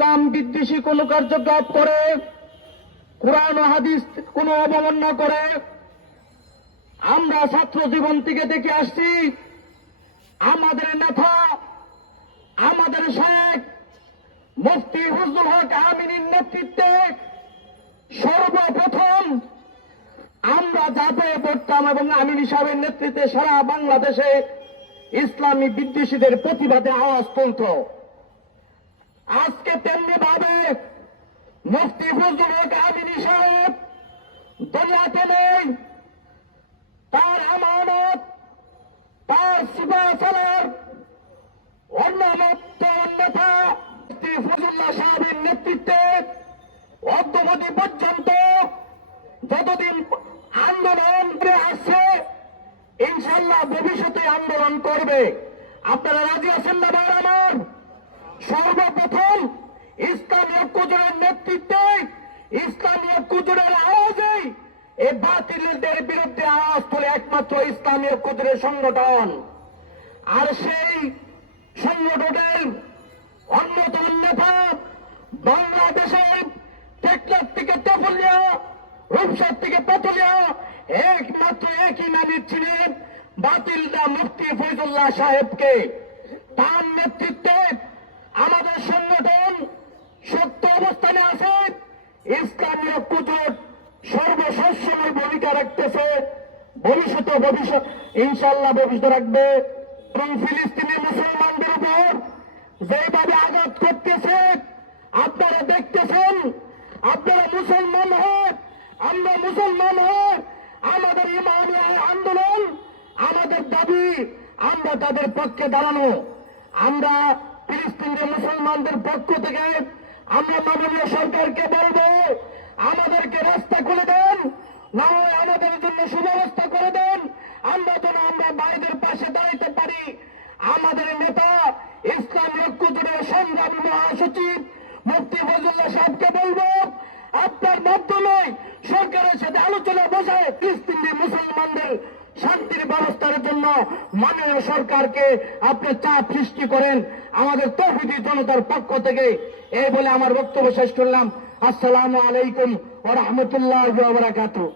ইসলাম বিদ্বেষী কোন কার্যকলাপ করে, কুরআন ও হাদিস কোন অবমাননা করে, আমরা ছাত্র জীবন থেকে দেখে আসছি আমাদের নেতা, আমাদের শেখ মুফতি ফজলুল হক আমিনীর নেতৃত্বে সর্বপ্রথম আমরা ঝাঁপিয়ে পড়তাম এবং আমিন সাহেবের নেতৃত্বে সারা বাংলাদেশে ইসলামী বিদ্বেষীদের প্রতিবাদে আওয়াজ তুলত। আজকে তেমনি ভাবে মুফতি ফজলুল হক আমিনী সাহেব দুনিয়াতে নেই, তার আমানত, তার সিপাহসালার অন্যান্য নেতা মুফতি ফজলুল্লাহ সাহেবের নেতৃত্বে অদ্যবধি পর্যন্ত যতদিন আন্দোলন করে আসছে, ইনশাল্লাহ ভবিষ্যতে আন্দোলন করবে। আপনারা রাজি আছেন না ভাই আমার? সর্বপ্রথম ইসলামী ঐক্যজোটের নেতৃত্বে, ইসলামী ঐক্যজোটের আওয়াজে এই বাতিলদের বিরুদ্ধে আওয়াজ তোলে একমাত্র ইসলামী ঐক্যজোটের সংগঠন। আর সেই সংগঠনের অন্যতম নেতা বাংলাদেশের টেকনাফ থেকে তেঁতুলিয়া, রূপসার থেকে পাতুলিয়া একমাত্র একই নামে ছিলেন বাতিলদা মুফতি ফজলুল্লাহ সাহেবকে। তার নেতৃত্বে আমাদের সংগঠন শক্ত অবস্থানে আছে। ইসলামী ঐক্যজোট সর্বসম্ময় ভূমিকা রাখতেছে, ভবিষ্যৎ ইনশাল্লাহ ভবিষ্যৎ রাখবে। এবং ফিলিস্তিনের মুসলমানদের উপর যেভাবে আঘাত করতেছে আপনারা দেখতেছেন। আপনারা মুসলমান হয়, আমরা মুসলমান হয়, আমাদের ইমানি আন্দোলন, আমাদের দাবি আমরা তাদের পক্ষে দাঁড়ানো। আমরা ফিলিস্তিনের মুসলমানদের পক্ষ থেকে আমরা মাননীয় সরকারকে বলবো আমাদেরকে রাস্তা খুলে দেন, না হয় আমাদের জন্য সুব্যবস্থা করে দেন, আমরা যেন আমরা ভাইদের পাশে দাঁড়াতে পারি। আমাদের নেতা ইসলামী ঐক্যজোটের সংগ্রামী মহাসচিব মুফতি ফজলুল্লাহ সাহেবকে বলবো আপনার মাধ্যমে সরকারের সাথে আলোচনা বসায় ফিলিস্তিনের মুসলমানদের শান্তির ব্যবস্থার জন্য মাননীয় সরকারকে আপনি চাপ সৃষ্টি করেন আমাদের তৌহিদি জনতার পক্ষ থেকে। এই বলে আমার বক্তব্য শেষ করলাম। আসসালামু আলাইকুম ওয়া রাহমাতুল্লাহি ওয়া বারাকাতুহু।